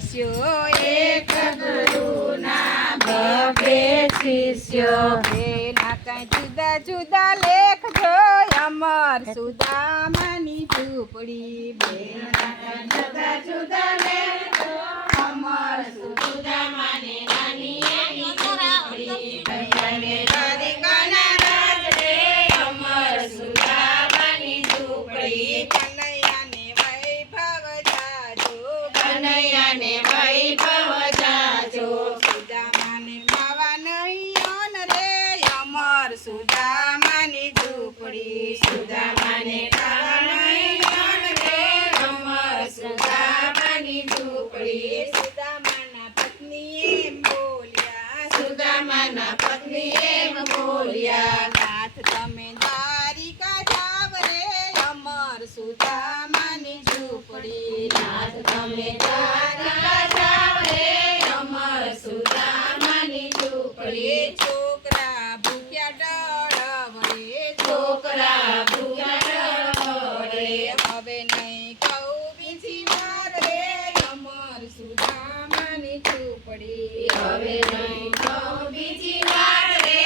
શિષ્યો એક ગુરુના બબે શિષ્યો એના કઈ જુદા જુદા લેખજો અમર સુદામાની ઝૂંપડી બેના કઈ જુદા જુદા લેખજો અમર સુદામાની નાની એની ઝૂંપડી કૈયાને રાધિકાના રાજ રે અમર સુદામાની ઝૂંપડી કનૈયાને વૈભવ જાજો કનૈયાને વૈભવ જાજો સુદામાને માવા નહીં રે અમર સુદામાની ઝૂંપડી સુદામાને માવા નહીં રે અમર સુદામાની ઝૂંપડી સુદામાના પત્ની એમ બોલ્યા સુદામાના પત્ની એમ બોલ્યા નાથ તમે દ્વારિકા જાવ રે અમર સુદામાની ઝૂંપડી નાથ તમે દ્વારિકા જાવ રે અમર સુદામાની ઝૂંપડી છોકરા ભૂખ્યા ડળવડે છોકરા ભૂખ્યા ડળવડે હવે નહીં કહું બીજી વાર રે અમર સુદામાની ઝૂંપડી હવે નહીં કહું બીજી વાર રે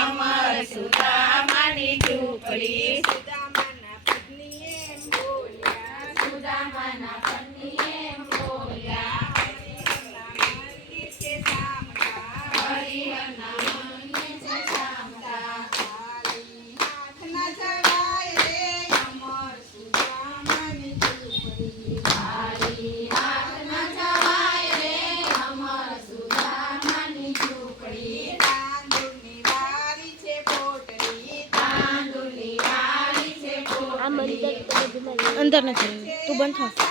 અમર સુદામાની ઝૂંપડી સુદામાના પત્ની એમ બોલ્યા સુદામાના પત્ની એમ બોલ્યા હરિહરના મંદિર છે સામતા હરિહરના મંદિર છે સામતા ખાલી હાથ ના જવાય રે અમર સુદામાની ઝૂંપડી ખાલી હાથ ના જવાય રે અમર સુદામાની ઝૂંપડી તાંદુળની વારી છે પોટલી તાંદુળની વારી છે પોટલી અંદર નથી તું બંધ થા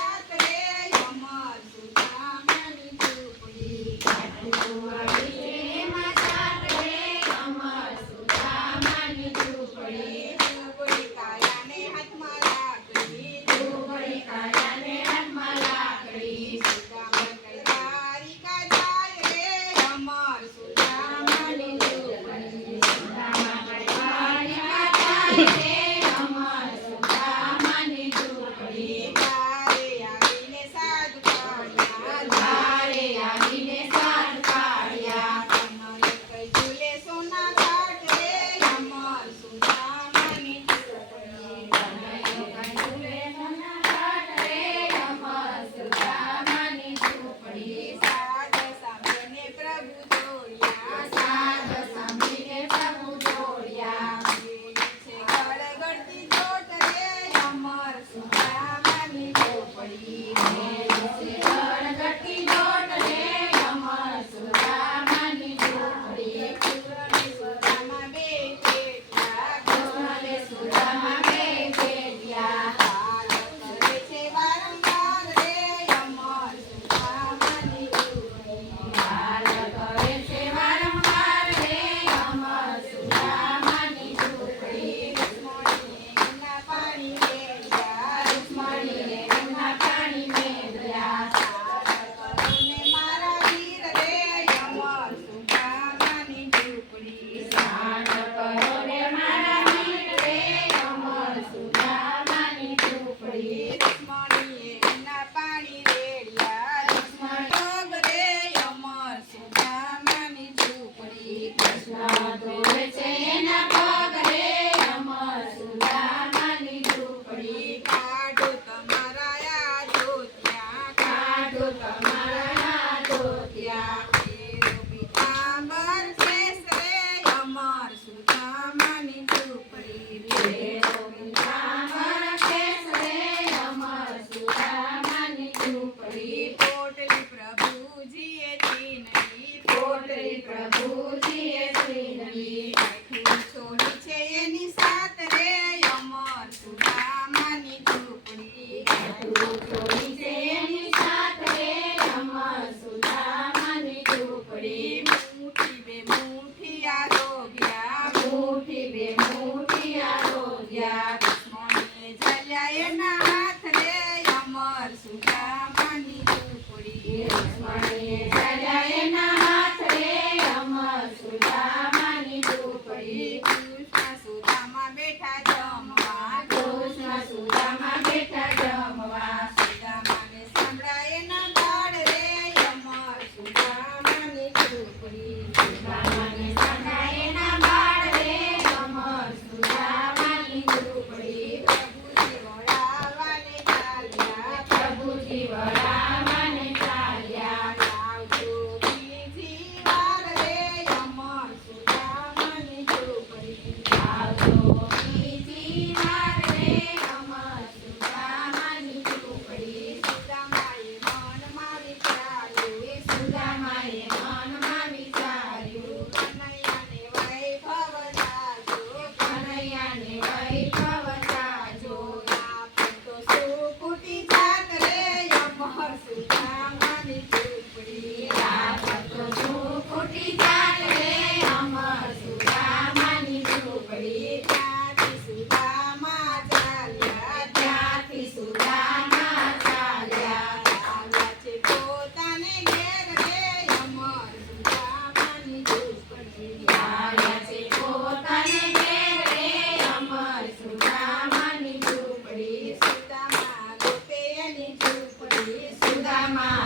સુદામા